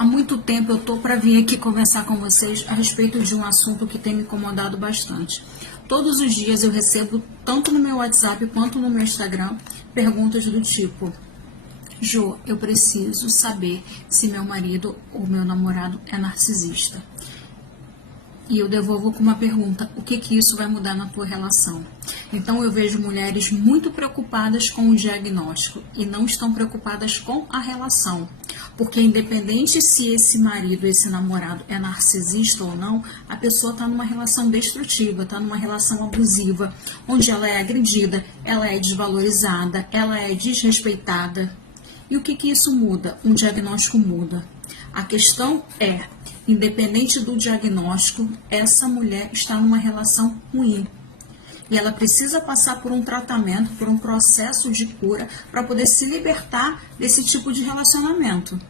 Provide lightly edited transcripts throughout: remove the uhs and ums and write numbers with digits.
Há muito tempo eu estou para vir aqui conversar com vocês a respeito de um assunto que tem me incomodado bastante. Todos os dias eu recebo, tanto no meu WhatsApp quanto no meu Instagram, perguntas do tipo: Jô, eu preciso saber se meu marido ou meu namorado é narcisista. E eu devolvo com uma pergunta: o que isso vai mudar na tua relação? Então eu vejo mulheres muito preocupadas com o diagnóstico e não estão preocupadas com a relação. Porque independente se esse marido, esse namorado é narcisista ou não, a pessoa está numa relação destrutiva, está numa relação abusiva, onde ela é agredida, ela é desvalorizada, ela é desrespeitada. E o que isso muda? Um diagnóstico muda. A questão é, independente do diagnóstico, essa mulher está numa relação ruim. E ela precisa passar por um tratamento, por um processo de cura, para poder se libertar desse tipo de relacionamento.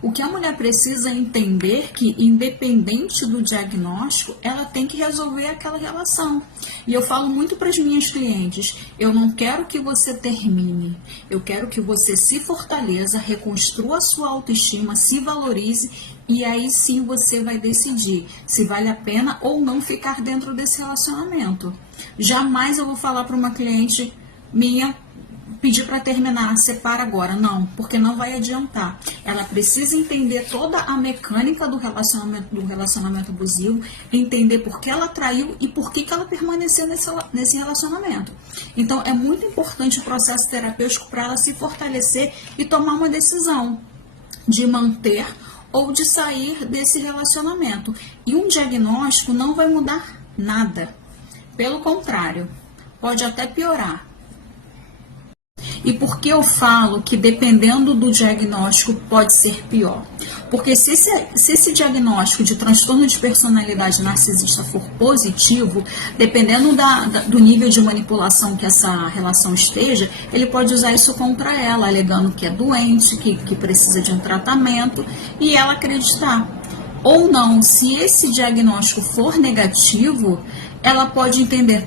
O que a mulher precisa entender que, independente do diagnóstico, ela tem que resolver aquela relação. E eu falo muito para as minhas clientes: eu não quero que você termine, eu quero que você se fortaleça, reconstrua a sua autoestima, se valorize, e aí sim você vai decidir se vale a pena ou não ficar dentro desse relacionamento. Jamais eu vou falar para uma cliente minha, pedir para terminar, separa agora. Não, porque não vai adiantar. Ela precisa entender toda a mecânica do relacionamento abusivo, entender por que ela traiu e por que ela permaneceu nesse relacionamento. Então, é muito importante o processo terapêutico para ela se fortalecer e tomar uma decisão de manter ou de sair desse relacionamento. E um diagnóstico não vai mudar nada. Pelo contrário, pode até piorar. E por que eu falo que dependendo do diagnóstico pode ser pior? Porque se esse diagnóstico de transtorno de personalidade narcisista for positivo, dependendo do nível de manipulação que essa relação esteja, ele pode usar isso contra ela, alegando que é doente, que precisa de um tratamento, e ela acreditar. Ou não, se esse diagnóstico for negativo, ela pode entender,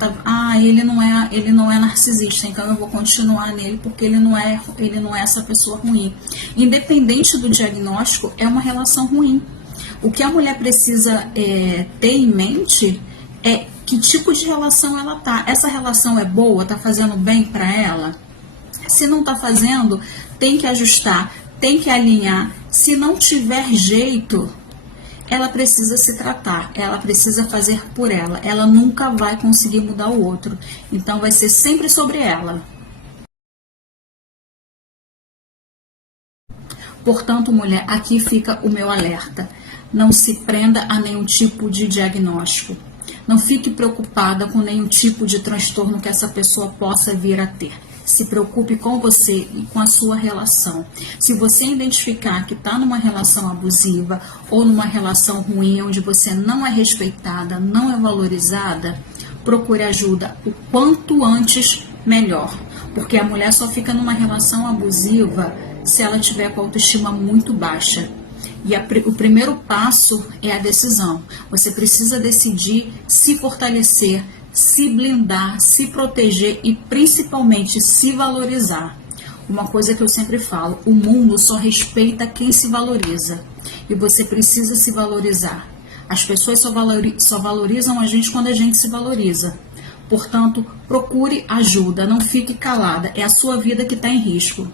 ele não é narcisista, então eu vou continuar nele porque ele não é essa pessoa ruim. Independente do diagnóstico, é uma relação ruim. O que a mulher precisa ter em mente é que tipo de relação ela tá. Essa relação é boa, tá fazendo bem para ela? Se não tá fazendo, tem que ajustar, tem que alinhar. Se não tiver jeito, ela precisa se tratar, ela precisa fazer por ela. Ela nunca vai conseguir mudar o outro. Então vai ser sempre sobre ela. Portanto, mulher, aqui fica o meu alerta. Não se prenda a nenhum tipo de diagnóstico. Não fique preocupada com nenhum tipo de transtorno que essa pessoa possa vir a ter. Se preocupe com você e com a sua relação. Se você identificar que está numa relação abusiva ou numa relação ruim, onde você não é respeitada, não é valorizada, procure ajuda o quanto antes melhor. Porque a mulher só fica numa relação abusiva se ela tiver com a autoestima muito baixa. E o primeiro passo é a decisão. Você precisa decidir se fortalecer, se blindar, se proteger e principalmente se valorizar. Uma coisa que eu sempre falo: o mundo só respeita quem se valoriza. E você precisa se valorizar. As pessoas só valorizam a gente quando a gente se valoriza. Portanto, procure ajuda, não fique calada. É a sua vida que está em risco.